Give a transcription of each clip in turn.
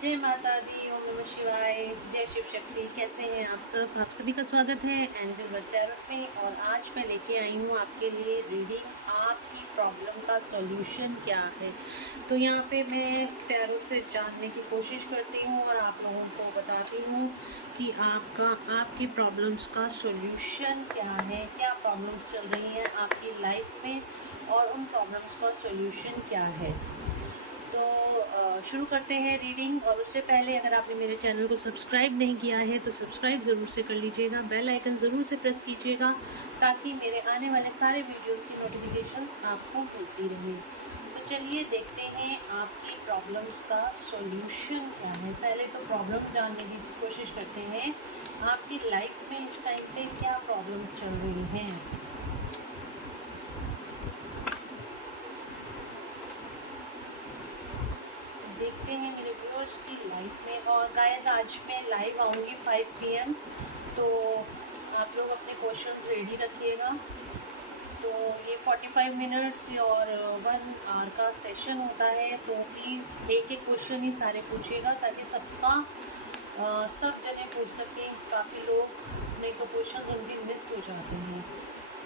जय माता दी, ओम नमः शिवाय, जय शिव शक्ति। कैसे हैं आप सब? आप सभी का स्वागत है एंजल वर्ल्ड टैरोट में। और आज मैं लेके आई हूँ आपके लिए रीडिंग, आपकी प्रॉब्लम का सॉल्यूशन क्या है। तो यहाँ पे मैं टैरो से जानने की कोशिश करती हूँ और आप लोगों को बताती हूँ कि आपकी प्रॉब्लम्स का सॉल्यूशन क्या है, क्या प्रॉब्लम्स चल रही हैं आपकी लाइफ में और उन प्रॉब्लम्स का सॉल्यूशन क्या है। तो शुरू करते हैं रीडिंग। और उससे पहले अगर आपने मेरे चैनल को सब्सक्राइब नहीं किया है तो सब्सक्राइब ज़रूर से कर लीजिएगा, बेल आइकन ज़रूर से प्रेस कीजिएगा ताकि मेरे आने वाले सारे वीडियोस की नोटिफिकेशंस आपको मिलती रहें। तो चलिए देखते हैं आपकी प्रॉब्लम्स का सॉल्यूशन क्या है। पहले तो प्रॉब्लम्स जानने की कोशिश करते हैं, आपकी लाइफ में इस टाइम पे क्या प्रॉब्लम्स चल रही हैं। देखते हैं मेरे व्यूअर्स की लाइफ में। और गाइस आज मैं लाइव आऊँगी 5 PM, तो आप लोग अपने क्वेश्चंस रेडी रखिएगा। तो ये 45 मिनट्स और 1 आवर का सेशन होता है, तो प्लीज़ एक एक क्वेश्चन ही सारे पूछिएगा ताकि सबका सब जगह पूछ सकें। काफ़ी लोग नहीं तो क्वेश्चन उनके मिस हो जाते हैं।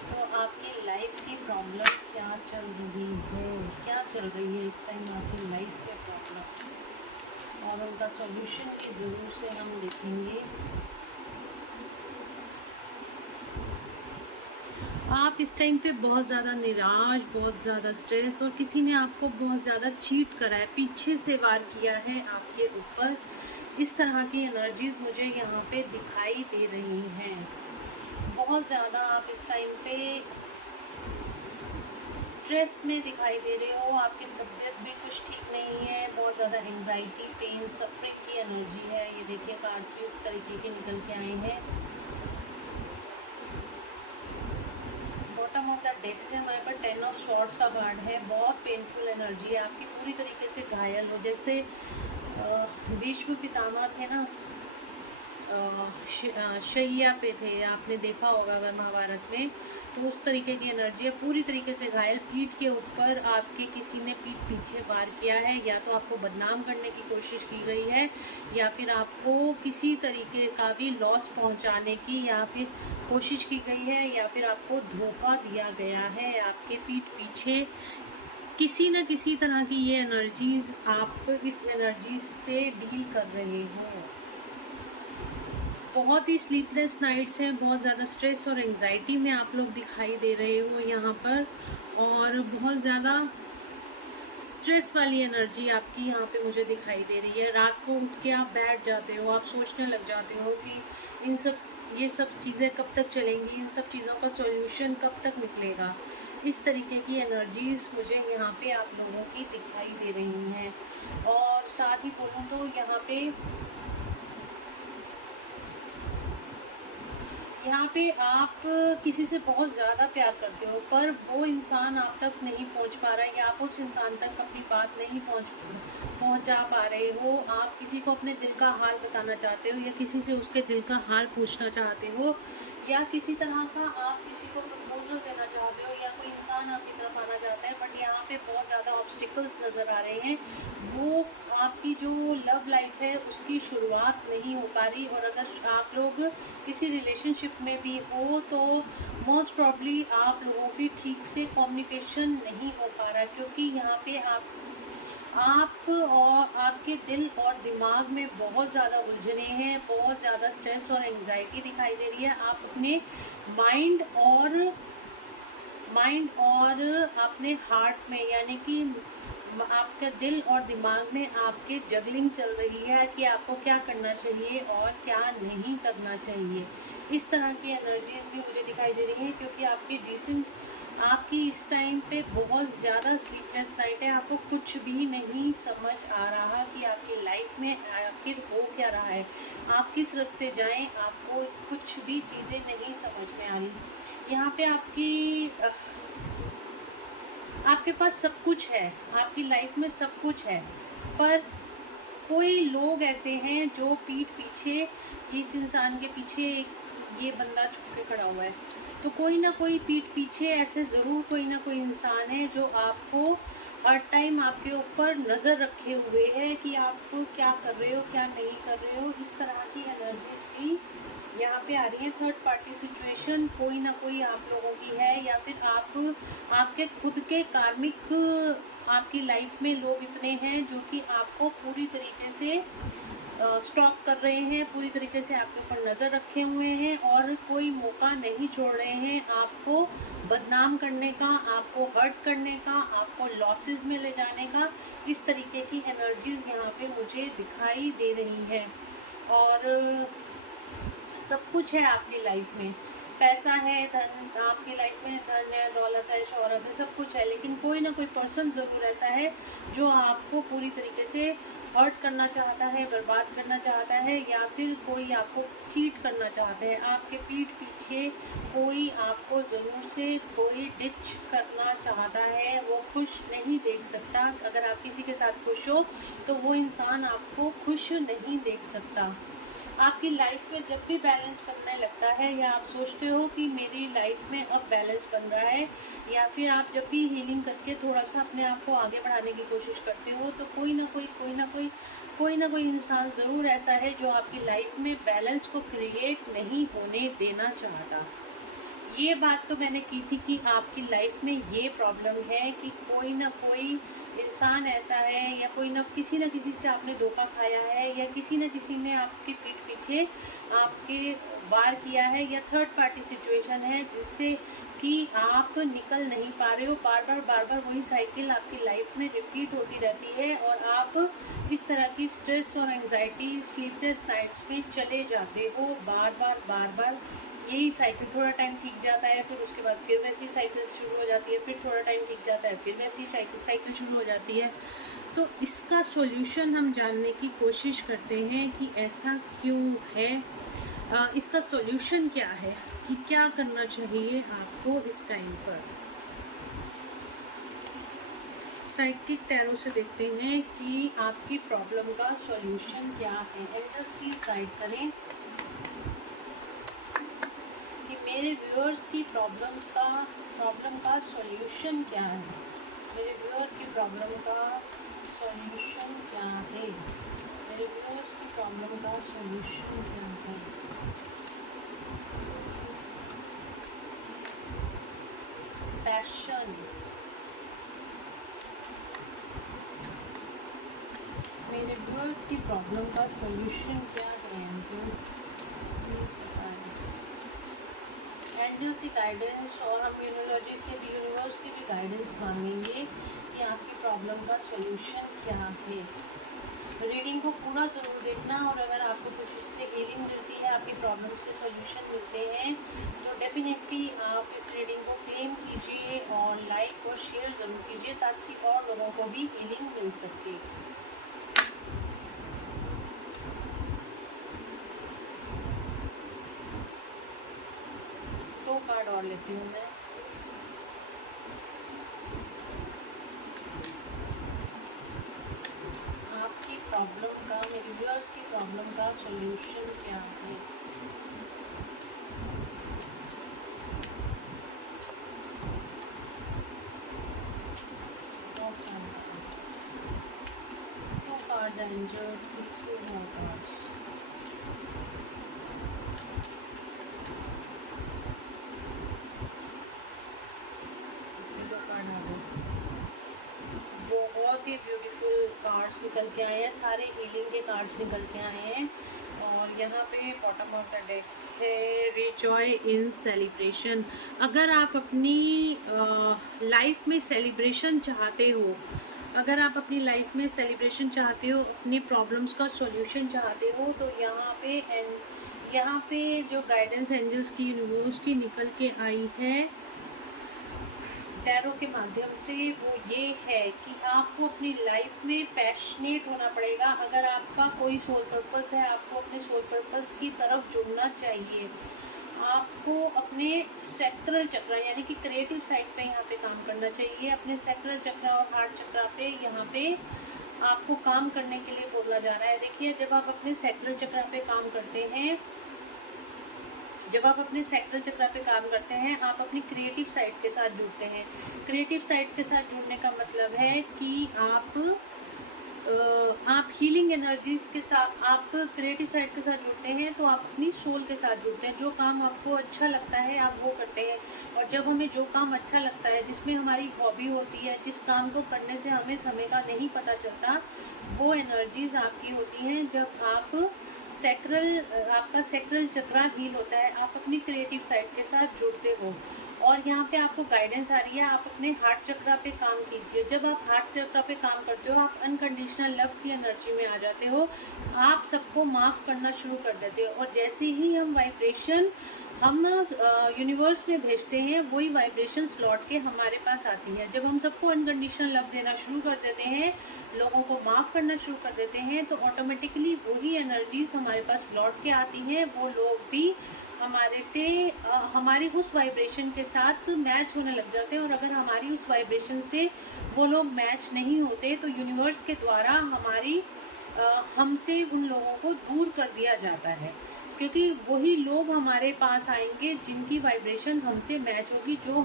तो आपकी लाइफ की प्रॉब्लम क्या चल रही है, क्या चल रही है इस टाइम आपकी लाइफ में प्रॉब्लम, और उनका सॉल्यूशन भी ज़रूर से हम देखेंगे। आप इस टाइम पे बहुत ज़्यादा निराश, बहुत ज़्यादा स्ट्रेस, और किसी ने आपको बहुत ज़्यादा चीट करा है, पीछे से वार किया है आपके ऊपर। इस तरह की एनर्जीज मुझे यहाँ पे दिखाई दे रही हैं। बहुत ज़्यादा आप इस टाइम पे स्ट्रेस में दिखाई दे रहे हो, आपकी तबीयत भी कुछ ठीक नहीं है, बहुत ज़्यादा एंजाइटी, पेन, सफरिंग की एनर्जी है। ये देखिए कार्ड्स भी उस तरीके के निकल के आए हैं। बॉटम ऑफ द डेक से हमारे पास 10 ऑफ शॉर्ट्स का कार्ड है। बहुत पेनफुल एनर्जी है, आपकी पूरी तरीके से घायल हो। जैसे भीष्म पितामह थे ना, शैया पे थे, आपने देखा होगा अगर महाभारत में, तो उस तरीके की एनर्जी है। पूरी तरीके से घायल, पीठ के ऊपर आपके किसी ने पीठ पीछे वार किया है, या तो आपको बदनाम करने की कोशिश की गई है, या फिर आपको किसी तरीके का भी लॉस पहुंचाने की या फिर कोशिश की गई है, या फिर आपको धोखा दिया गया है। आपके पीठ पीछे किसी न किसी तरह की ये एनर्जीज, आप इस एनर्जी से डील कर रहे हो। बहुत ही स्लीपलेस नाइट्स हैं, बहुत ज़्यादा स्ट्रेस और एंजाइटी में आप लोग दिखाई दे रहे हो यहाँ पर, और बहुत ज़्यादा स्ट्रेस वाली एनर्जी आपकी यहाँ पे मुझे दिखाई दे रही है। रात को उठ के आप बैठ जाते हो, आप सोचने लग जाते हो कि ये सब चीज़ें कब तक चलेंगी, इन सब चीज़ों का सॉल्यूशन कब तक निकलेगा। इस तरीके की एनर्जीज मुझे यहाँ पे आप लोगों की दिखाई दे रही हैं। और साथ ही बोलूँ तो यहाँ पे आप किसी से बहुत ज़्यादा प्यार करते हो, पर वो इंसान आप तक नहीं पहुँच पा रहा है, या आप उस इंसान तक अपनी बात नहीं पहुँचा पा रहे हो। आप किसी को अपने दिल का हाल बताना चाहते हो, या किसी से उसके दिल का हाल पूछना चाहते हो, या किसी तरह का आप किसी को प्रपोजल देना चाहते हो, या कोई इंसान आपकी तरफ आना चाहता है, बट यहाँ पे बहुत ज़्यादा ऑब्स्टिकल्स नज़र आ रहे हैं। वो आपकी जो लव लाइफ है उसकी शुरुआत नहीं हो पा रही। और अगर आप लोग किसी रिलेशनशिप में भी हो तो मोस्ट प्रॉब्ली आप लोगों की ठीक से कम्युनिकेशन नहीं हो पा रहा है, क्योंकि यहाँ पे आप और आपके दिल और दिमाग में बहुत ज़्यादा उलझने हैं, बहुत ज़्यादा स्ट्रेस और एंजाइटी दिखाई दे रही है। आप अपने माइंड और अपने हार्ट में, यानी कि आपके दिल और दिमाग में आपके जगलिंग चल रही है कि आपको क्या करना चाहिए और क्या नहीं करना चाहिए। इस तरह की एनर्जीज भी मुझे दिखाई दे रही हैं, क्योंकि आपकी इस टाइम पे बहुत ज़्यादा स्लीपलेस नाइट है। आपको कुछ भी नहीं समझ आ रहा कि आपकी लाइफ में आखिर हो क्या रहा है, आप किस रास्ते जाएं, आपको कुछ भी चीज़ें नहीं समझ में आ रही। यहाँ पे आपके पास सब कुछ है, आपकी लाइफ में सब कुछ है, पर कोई लोग ऐसे हैं जो पीठ पीछे, इस इंसान के पीछे ये बंदा छुप के खड़ा हुआ है, तो कोई ना कोई पीठ पीछे ऐसे ज़रूर कोई ना कोई इंसान है जो आपको हर टाइम आपके ऊपर नज़र रखे हुए है कि आप क्या कर रहे हो, क्या नहीं कर रहे हो। इस तरह की एनर्जीज भी यहाँ पे आ रही है। थर्ड पार्टी सिचुएशन कोई ना कोई आप लोगों की है, या फिर आपके खुद के कार्मिक आपकी लाइफ में लोग इतने हैं जो कि आपको पूरी तरीके से स्टॉक कर रहे हैं, पूरी तरीके से आपके ऊपर नज़र रखे हुए हैं और कोई मौका नहीं छोड़ रहे हैं आपको बदनाम करने का, आपको हर्ट करने का, आपको लॉसेस में ले जाने का। इस तरीके की एनर्जीज यहाँ पे मुझे दिखाई दे रही है। और सब कुछ है आपकी लाइफ में, पैसा है, धन आपकी लाइफ में, धन है, दौलत है, शोहरत है, सब कुछ है, लेकिन कोई ना कोई पर्सन ज़रूर ऐसा है जो आपको पूरी तरीके से हर्ट करना चाहता है, बर्बाद करना चाहता है, या फिर कोई आपको चीट करना चाहता है। आपके पीठ पीछे कोई आपको ज़रूर से कोई डिच करना चाहता है, वो खुश नहीं देख सकता। अगर आप किसी के साथ खुश हो तो वो इंसान आपको खुश नहीं देख सकता। आपकी लाइफ में जब भी बैलेंस बनने लगता है, या आप सोचते हो कि मेरी लाइफ में अब बैलेंस बन रहा है, या फिर आप जब भी हीलिंग करके थोड़ा सा अपने आप को आगे बढ़ाने की कोशिश करते हो, तो कोई ना कोई इंसान ज़रूर ऐसा है जो आपकी लाइफ में बैलेंस को क्रिएट नहीं होने देना चाहता। ये बात तो मैंने की थी कि आपकी लाइफ में ये प्रॉब्लम है कि कोई ना कोई इंसान ऐसा है, या कोई ना किसी से आपने धोखा खाया है, या किसी न किसी ने आपके पीठ पीछे आपके वार किया है, या थर्ड पार्टी सिचुएशन है जिससे कि आप निकल नहीं पा रहे हो। बार बार वही साइकिल आपकी लाइफ में रिपीट होती रहती है और आप इस तरह की स्ट्रेस और एंजाइटी, स्लीपलेस नाइट्स में चले जाते हो। बार बार यही साइकिल, थोड़ा टाइम ठीक जाता है, फिर उसके बाद फिर वैसी साइकिल शुरू हो जाती है, फिर थोड़ा टाइम ठीक जाता है, फिर वैसी साइकिल शुरू हो जाती है। तो इसका सॉल्यूशन हम जानने की कोशिश करते हैं कि ऐसा क्यों है, इसका सॉल्यूशन क्या है, कि क्या करना चाहिए आपको इस टाइम पर। साइकिक टैरो से देखते हैं कि आपकी प्रॉब्लम का सॉल्यूशन क्या है। एंजल्स प्लीज गाइड करें कि मेरे व्यूअर्स की प्रॉब्लम का सॉल्यूशन क्या है। मेरे व्यूअर की प्रॉब्लम का सॉल्यूशन क्या है। मेरे व्यूअर्स की प्रॉब्लम का सॉल्यूशन क्या है। पैशन, मेरे व्यूअर्स की प्रॉब्लम का सॉल्यूशन क्या है। एंजल्स प्लीज बताएं। एंजल्स की गाइडेंस, और हम यूनिवर्सिटी से भी, यूनिवर्स की भी गाइडेंस मांगेंगे कि आपकी प्रॉब्लम का सॉल्यूशन क्या है। रीडिंग को पूरा ज़रूर देखना, और अगर आपको कुछ इससे हीलिंग मिलती है, आपकी प्रॉब्लम्स के सॉल्यूशन मिलते हैं, तो डेफिनेटली आप इस रीडिंग को क्लेम कीजिए और लाइक और शेयर ज़रूर कीजिए, ताकि और लोगों को भी हीलिंग मिल सके। दो कार्ड और लेती हूँ मैं। आपकी प्रॉब्लम का, मेरे व्यूअर्स की प्रॉब्लम का सॉल्यूशन क्या है। Two cards, angels, please, two more cards. बहुत ही ब्यूटीफुल कार्ड्स निकल के आए हैं, सारे हीलिंग के कार्ड्स निकल के आए हैं। और यहाँ पे बॉटम ऑफ द डेक है रिजॉय इन सेलिब्रेशन। अगर आप अपनी लाइफ में सेलिब्रेशन चाहते हो, अगर आप अपनी लाइफ में सेलिब्रेशन चाहते हो, अपनी प्रॉब्लम्स का सॉल्यूशन चाहते हो, तो यहाँ पे जो गाइडेंस एंजल्स की, यूनिवर्स की निकल के आई है टैरो के माध्यम से, वो ये है कि आपको अपनी लाइफ में पैशनेट होना पड़ेगा। अगर आपका कोई सोल पर्पस है, आपको अपने सोल पर्पस की तरफ जुड़ना चाहिए। आपको अपने सेक्टरल चक्र, यानी कि क्रिएटिव साइड पे यहाँ पे काम करना चाहिए। अपने सेक्टरल चक्र और हार्ट चक्र पे यहाँ पे आपको काम करने के लिए बोला जा रहा है। देखिए, जब आप अपने सेक्टरल चक्र पे काम करते हैं, जब आप अपने सैक्रल चक्र पे काम करते हैं, आप अपनी क्रिएटिव साइड के साथ जुड़ते हैं। क्रिएटिव साइड के साथ जुड़ने का मतलब है कि आप हीलिंग एनर्जीज के साथ, आप क्रिएटिव साइड के साथ जुड़ते हैं तो आप अपनी सोल के साथ जुड़ते हैं। जो काम आपको अच्छा लगता है आप वो करते हैं, और जब हमें जो काम अच्छा लगता है, जिसमें हमारी हॉबी होती है, जिस काम को करने से हमें समय का नहीं पता चलता, वो एनर्जीज आपकी होती हैं। जब आपका सैक्रल चक्र हील होता है, आप अपनी क्रिएटिव साइड के साथ जुड़ते हो। और यहाँ पे आपको गाइडेंस आ रही है, आप अपने हार्ट चक्र पे काम कीजिए। जब आप हार्ट चक्र पे काम करते हो, आप अनकंडीशनल लव की एनर्जी में आ जाते हो, आप सबको माफ़ करना शुरू कर देते हो। और जैसे ही हम यूनिवर्स में भेजते हैं, वही वाइब्रेशंस लौट के हमारे पास आती है। जब हम सबको अनकंडीशनल लव देना शुरू कर देते हैं, लोगों को माफ़ करना शुरू कर देते हैं, तो ऑटोमेटिकली वही एनर्जीज हमारे पास लौट के आती हैं। वो लोग भी हमारी उस वाइब्रेशन के साथ मैच होने लग जाते हैं। और अगर हमारी उस वाइब्रेशन से वो लोग मैच नहीं होते, तो यूनिवर्स के द्वारा हमसे उन लोगों को दूर कर दिया जाता है, क्योंकि वही लोग हमारे पास आएंगे जिनकी वाइब्रेशन हमसे मैच होगी, जो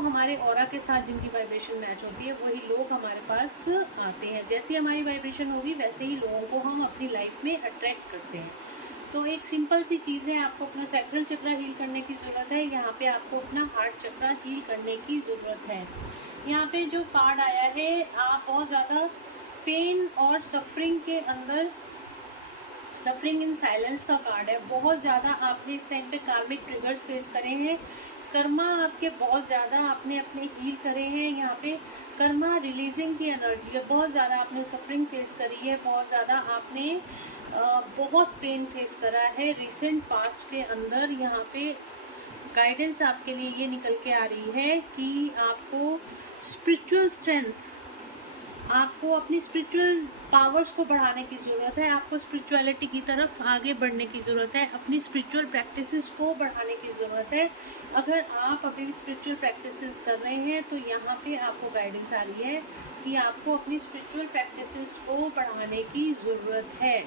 हमारे ऑरा के साथ जिनकी वाइब्रेशन मैच होती है, वही लोग हमारे पास आते हैं। जैसी हमारी वाइब्रेशन होगी, वैसे ही लोगों को हम अपनी लाइफ में अट्रैक्ट करते हैं। तो एक सिंपल सी चीज़ है, आपको अपना सैक्रल चक्र हील करने की ज़रूरत है। यहाँ पे आपको अपना हार्ट चक्र हील करने की ज़रूरत है। यहाँ पे जो कार्ड आया है, आप बहुत ज़्यादा पेन और सफरिंग इन साइलेंस का कार्ड है। बहुत ज़्यादा आपने इस टाइम पे कार्मिक ट्रिगर्स फेस करे हैं, कर्मा आपके बहुत ज़्यादा आपने अपने हील करे हैं। यहाँ पे कर्मा रिलीजिंग की एनर्जी है। बहुत ज़्यादा आपने सफरिंग फेस करी है, बहुत ज़्यादा आपने बहुत पेन फेस करा है रिसेंट पास्ट के अंदर। यहाँ पे गाइडेंस आपके लिए ये निकल के आ रही है कि आपको स्पिरिचुअल स्ट्रेंथ, आपको अपनी स्पिरिचुअल पावर्स को बढ़ाने की ज़रूरत है। आपको स्पिरिचुअलिटी की तरफ आगे बढ़ने की ज़रूरत है। अपनी स्पिरिचुअल प्रैक्टिसेस को बढ़ाने की ज़रूरत है। अगर आप अभी भी स्पिरिचुअल प्रैक्टिसेस कर रहे हैं, तो यहाँ पे आपको गाइडेंस आ रही है कि आपको अपनी स्पिरिचुअल प्रैक्टिसेस को बढ़ाने की ज़रूरत है।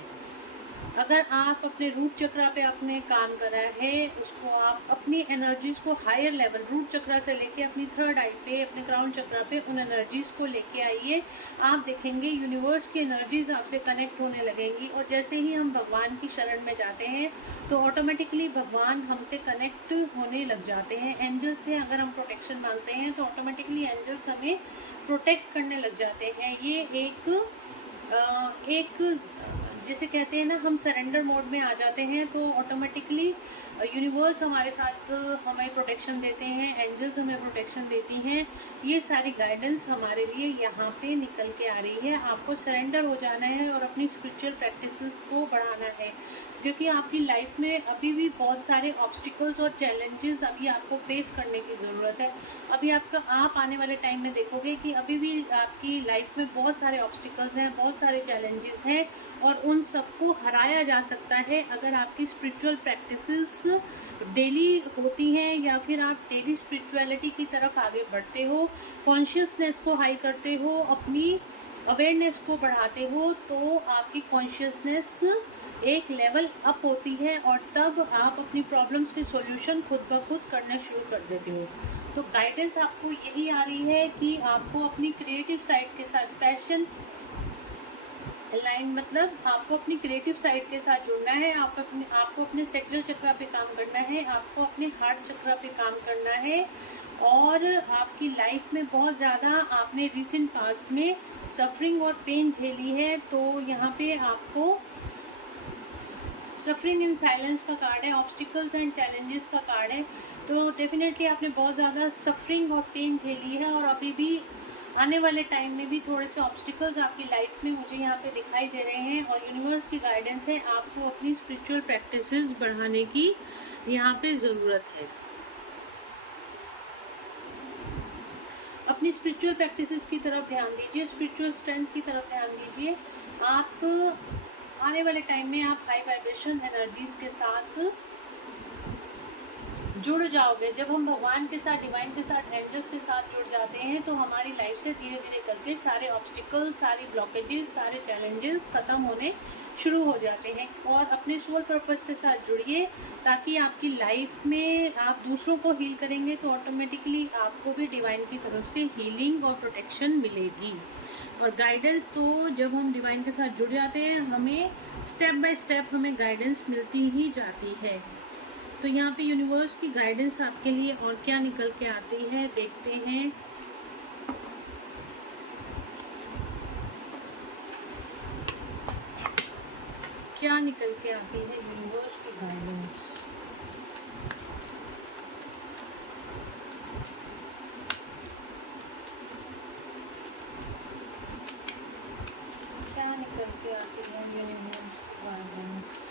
अगर आप अपने रूट चक्र पे अपने काम कर रहे हैं, उसको आप अपनी एनर्जीज को हायर लेवल, रूट चक्र से लेके अपनी थर्ड आई पे, अपने क्राउन चक्र पे उन एनर्जीज को लेके आइए। आप देखेंगे यूनिवर्स की एनर्जीज आपसे कनेक्ट होने लगेंगी। और जैसे ही हम भगवान की शरण में जाते हैं, तो ऑटोमेटिकली भगवान हमसे कनेक्ट होने लग जाते हैं। एंजल्स से अगर हम प्रोटेक्शन मांगते हैं, तो ऑटोमेटिकली एंजल्स हमें प्रोटेक्ट करने लग जाते हैं। ये एक जैसे कहते हैं ना, हम सरेंडर मोड में आ जाते हैं, तो ऑटोमेटिकली यूनिवर्स हमारे साथ हमें प्रोटेक्शन देते हैं, एंजल्स हमें प्रोटेक्शन देती हैं। ये सारी गाइडेंस हमारे लिए यहाँ पे निकल के आ रही है। आपको सरेंडर हो जाना है और अपनी स्पिरिचुअल प्रैक्टिसेस को बढ़ाना है, क्योंकि आपकी लाइफ में अभी भी बहुत सारे ऑब्स्टिकल्स और चैलेंजेस अभी आपको फेस करने की ज़रूरत है। अभी आप आने वाले टाइम में देखोगे कि अभी भी आपकी लाइफ में बहुत सारे ऑब्स्टिकल्स हैं, बहुत सारे चैलेंजेस हैं, और उन सबको हराया जा सकता है अगर आपकी स्पिरिचुअल प्रैक्टिसेस डेली होती हैं, या फिर आप डेली स्पिरिचुअलिटी की तरफ आगे बढ़ते हो, कॉन्शियसनेस को हाई करते हो, अपनी अवेयरनेस को बढ़ाते हो, तो आपकी कॉन्शियसनेस एक लेवल अप होती है, और तब आप अपनी प्रॉब्लम्स के सॉल्यूशन खुद ब खुद करना शुरू कर देते हो। तो गाइडेंस आपको यही आ रही है कि आपको अपनी क्रिएटिव साइड के साथ पैशन मतलब आपको अपनी क्रिएटिव साइड के साथ जुड़ना है। आपको अपने सैक्रल चक्र पे काम करना है, आपको अपने हार्ट चक्र पे काम करना है। और आपकी लाइफ में बहुत ज़्यादा आपने रिसेंट पास्ट में सफरिंग और पेन झेली है, तो यहाँ पे आपको सफरिंग इन साइलेंस का कार्ड है, ऑब्स्टिकल्स एंड चैलेंजेस का कार्ड है। तो डेफिनेटली आपने बहुत ज़्यादा सफरिंग और पेन झेली है, और अभी भी आने वाले टाइम में भी थोड़े से ऑब्स्टिकल्स आपकी लाइफ में मुझे यहाँ पे दिखाई दे रहे हैं। और यूनिवर्स की गाइडेंस है, आपको अपनी स्पिरिचुअल प्रैक्टिसेस बढ़ाने की यहाँ पे ज़रूरत है। अपनी स्पिरिचुअल प्रैक्टिसेस की तरफ ध्यान दीजिए, स्पिरिचुअल स्ट्रेंथ की तरफ ध्यान दीजिए। आप आने वाले टाइम में आप हाई वाइब्रेशन एनर्जीज के साथ जुड़ जाओगे। जब हम भगवान के साथ, डिवाइन के साथ, एंजल्स के साथ जुड़ जाते हैं तो हमारी लाइफ से धीरे धीरे करके सारे ऑब्स्टिकल, सारी ब्लॉकेजेस, सारे चैलेंजेस ख़त्म होने शुरू हो जाते हैं। और अपने सोल पर्पस के साथ जुड़िए, ताकि आपकी लाइफ में आप दूसरों को हील करेंगे तो ऑटोमेटिकली आपको भी डिवाइन की तरफ से हीलिंग और प्रोटेक्शन मिलेगी। और गाइडेंस तो जब हम डिवाइन के साथ जुड़ जाते हैं, हमें स्टेप बाय स्टेप हमें गाइडेंस मिलती ही जाती है। तो यहाँ पे यूनिवर्स की गाइडेंस आपके लिए और क्या निकल के आती है, देखते हैं। क्या निकल के आती है यूनिवर्स की गाइडेंस। क्या निकल के आती है यूनिवर्स की guidance.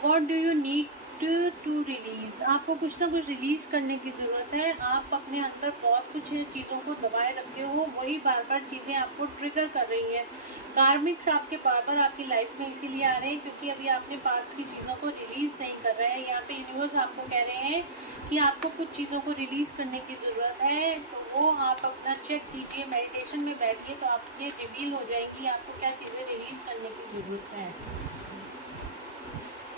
What do you need to release? आपको कुछ ना कुछ रिलीज करने की ज़रूरत है। आप अपने अंदर बहुत कुछ चीज़ों को दबाए रखे हो, वही बार बार चीज़ें आपको ट्रिगर कर रही हैं। कार्मिक्स आपके बार बार आपकी लाइफ में इसीलिए आ रहे हैं क्योंकि अभी आपने पास्ट की चीज़ों को रिलीज़ नहीं कर रहे हैं। यहाँ पे यूनिवर्स आपको कह रहे हैं कि आपको कुछ चीज़ों को रिलीज़ करने की ज़रूरत है, तो वो आप अपना चेक कीजिए, मेडिटेशन में बैठिए तो आपको ये रिवील हो जाएगी आपको क्या चीज़ें रिलीज़ करने की ज़रूरत है।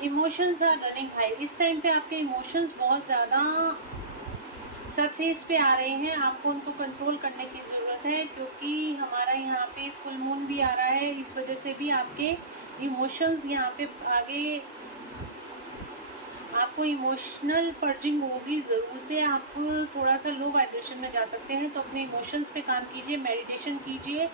Emotions are running high. इस टाइम पे आपके इमोशंस बहुत ज़्यादा सरफेस पे आ रहे हैं, आपको उनको कंट्रोल करने की ज़रूरत है क्योंकि हमारा यहाँ पे फुल मून भी आ रहा है। इस वजह से भी आपके इमोशंस यहाँ पे आगे आपको इमोशनल पर्जिंग होगी ज़रूर से। आप थोड़ा सा लो वाइब्रेशन में जा सकते हैं, तो अपने इमोशंस पे काम कीजिए, मेडिटेशन कीजिए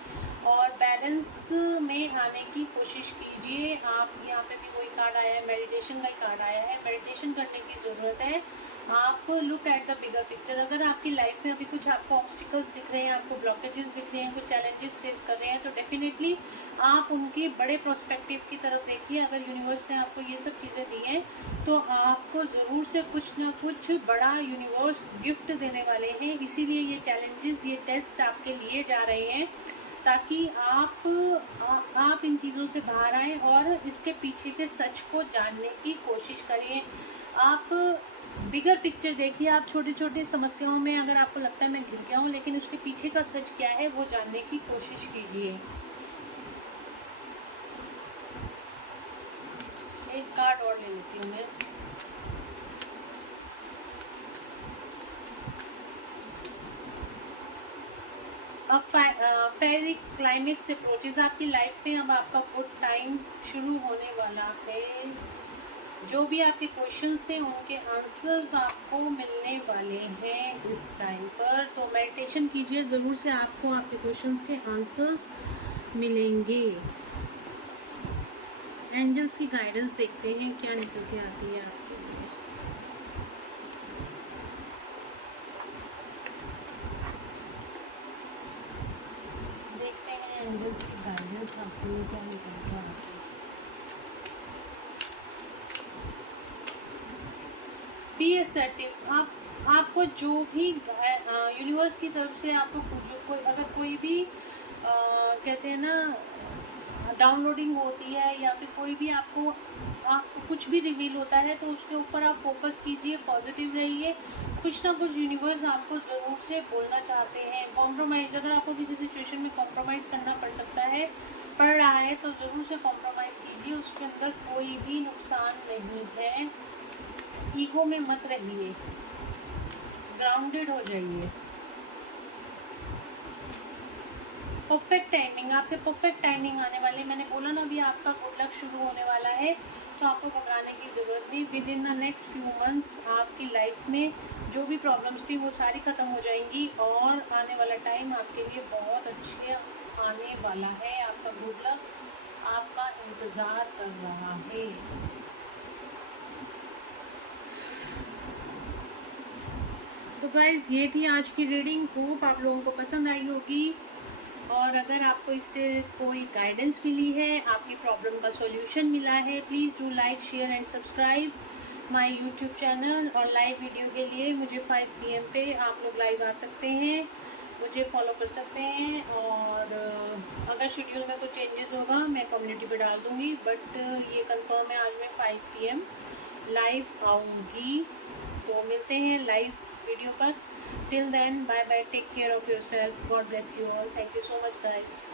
और बैलेंस में आने की कोशिश कीजिए। आप यहाँ पे भी कोई कार्ड आया है, मेडिटेशन का ही कार्ड आया है। मेडिटेशन करने की ज़रूरत है। आप look at the bigger picture. अगर आपकी लाइफ में अभी कुछ आपको ऑब्स्टिकल्स दिख रहे हैं, आपको ब्लॉकेजेस दिख रहे हैं, कुछ चैलेंजेस फेस कर रहे हैं, तो डेफिनेटली आप उनके बड़े प्रोस्पेक्टिव की तरफ देखिए। अगर यूनिवर्स ने आपको ये सब चीज़ें दी हैं तो आपको ज़रूर से कुछ ना कुछ बड़ा यूनिवर्स गिफ्ट देने वाले हैं। इसीलिए ये चैलेंजेस, ये टेस्ट आपके लिए जा रहे हैं ताकि आप इन चीज़ों से बाहर आए और इसके पीछे के सच को जानने की कोशिश करें। आप बिगर पिक्चर देखिए। आप छोटी छोटी समस्याओं में अगर आपको लगता है मैं घिर गया हूँ, लेकिन उसके पीछे का सच क्या है वो जानने की कोशिश कीजिए। एक कार्ड और ले लेती हूँ मैं। अब फेरी क्लाइमेक्स अप्रोचेज। आपकी लाइफ में अब आपका गुड टाइम शुरू होने वाला है। जो भी आपके क्वेश्चंस थे उनके आंसर्स आपको मिलने वाले हैं इस टाइम पर। तो मेडिटेशन कीजिए, ज़रूर से आपको आपके क्वेश्चंस के आंसर्स मिलेंगे। एंजल्स की गाइडेंस देखते हैं क्या निकल के आती है आपके लिए। देखते हैं एंजल्स की गाइडेंस आपके लिए क्या निकल के आती है। Be assertive. आपको जो भी यूनिवर्स की तरफ से आपको अगर कोई भी कहते हैं ना डाउनलोडिंग होती है या फिर कोई भी आपको कुछ भी रिवील होता है तो उसके ऊपर आप फोकस कीजिए, पॉजिटिव रहिए। कुछ ना कुछ यूनिवर्स आपको ज़रूर से बोलना चाहते हैं। कॉम्प्रोमाइज़, अगर आपको किसी सिचुएशन में कॉम्प्रोमाइज़ करना पड़ रहा है तो ज़रूर से कॉम्प्रोमाइज़ कीजिए। उसके अंदर कोई भी नुकसान नहीं है। ईगो में मत रहिए, ग्राउंडेड हो जाइए। परफेक्ट टाइमिंग, आपके परफेक्ट टाइमिंग आने वाले। मैंने बोला ना अभी आपका गुड लक शुरू होने वाला है, तो आपको घबराने की ज़रूरत नहीं। With in the next few months आपकी लाइफ में जो भी प्रॉब्लम्स थी वो सारी ख़त्म हो जाएंगी और आने वाला टाइम आपके लिए बहुत अच्छे आने वाला है। आपका गुड लक आपका इंतज़ार कर रहा है। तो गाइज़ ये थी आज की रीडिंग। होप आप लोगों को पसंद आई होगी। और अगर आपको इससे कोई गाइडेंस मिली है, आपकी प्रॉब्लम का सॉल्यूशन मिला है, please do like, share and subscribe my YouTube channel. और लाइव वीडियो के लिए मुझे 5 PM पे आप लोग लाइव आ सकते हैं, मुझे फॉलो कर सकते हैं। और अगर शेड्यूल में कुछ चेंजेस होगा मैं कम्युनिटी पे डाल दूँगी, बट ये कंफर्म है आज मैं 5 PM लाइव आऊँगी। तो मिलते हैं लाइव वीडियो पर। Till then, bye bye, take care of yourself, God bless you all, thank you so much guys.